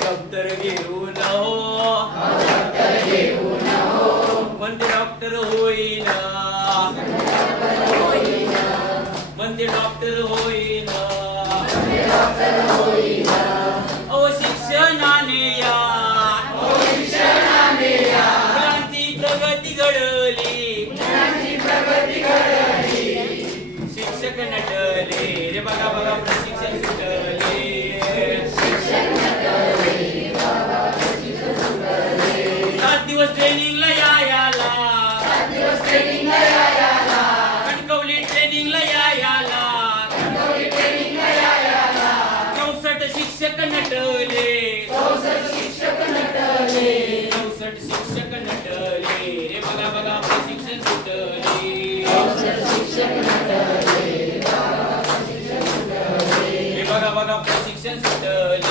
दप्तर घेऊन हो म्हणते डॉक्टर होईना म्हणते डॉक्टर होईना ओ शिक्षणाने या मुलांची प्रगती घडली शिक्षक नटले रे बघा बघा प्रशिक्षण सुटले 7 दिवस ट्रेनिंगला याला कणकवली ट्रेनिंगला याला 64 शिक्षक नटले 64 शिक्षक नटले रे बघा बघा प्रशिक्षण सुटले रे बघा बघा प्रशिक्षण सुटले